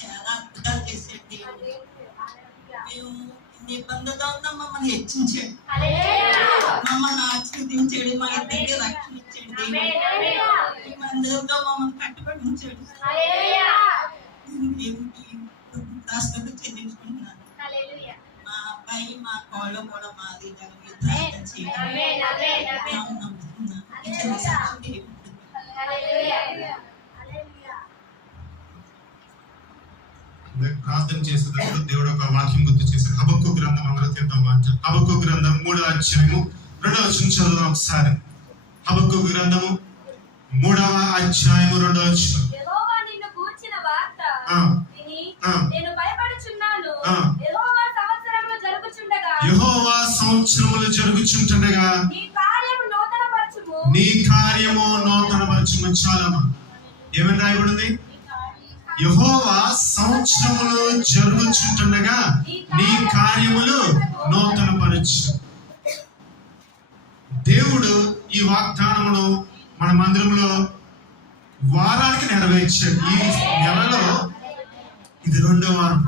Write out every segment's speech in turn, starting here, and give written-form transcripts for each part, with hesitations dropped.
చాలా అద్భుతాలు చేసే దేవుడు. మేము నిబంధనతో మమ్మల్ని హెచ్చించాడు, మమ్మల్ని ఆశీర్వదించాడు, మా ఇద్దరికి రక్షణ ఇచ్చాడు దేవుడు. ఈ మందిరంలో మమ్మల్ని కట్టుబడి ఉంచాడు. దేవుడికి కృతజ్ఞతలు చెల్లించుకుంటున్నాను. మా అబ్బాయి మా కోళ్ళు కూడా మాది ప్రార్థన చేయాలి నమ్ముతున్నాను. ప్రార్థన చేసేటప్పుడు దేవుడు ఒక వాక్యం గుర్తు చేశారు. హబక్కు గ్రంథం అందరూ తీద్దాం మాట. హబక్కు గ్రంథం 3వ అధ్యాయము 2వ వచనం చదువుదాం ఒకసారి. హబక్కు గ్రంథము 3వ అధ్యాయము 2వ వచనం. యెహోవా నిన్ను గూర్చిన వార్త విని నేను భయపడుచున్నాను. యెహోవా సంవత్సరములు జరుగుచుండగా నీ కార్యము నూతనపరచుము. చాలమ్మా, ఏమని రాయబడింది? యెహోవా సంవత్సరములు జరుగుచుండగా నీ కార్యములు నూతనపరచు. దేవుడు ఈ వాగ్దానమును మన మందిరంలో వారానికి నెరవేర్చాడు. ఈ నెలలో ఇది 2వ వారం.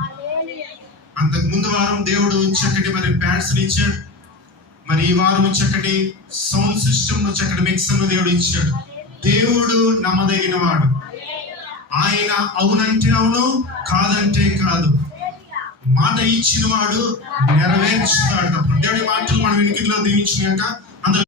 అంతకు ముందు వారం దేవుడు చక్కటి మరి ప్యాడ్స్ ఇచ్చాడు. మరి ఈ వారం చక్కటి సౌండ్ సిస్టమ్ చక్కటి మిక్సర్ దేవుడు ఇచ్చాడు. దేవుడు నమ్మదగిన వాడు. ఆయన అవునంటే అవును, కాదంటే కాదు. మాట ఇచ్చిన వాడు నెరవేర్చుతాడు. దేవుడి మాటలు మనం వినికిడిలో దీవించినాక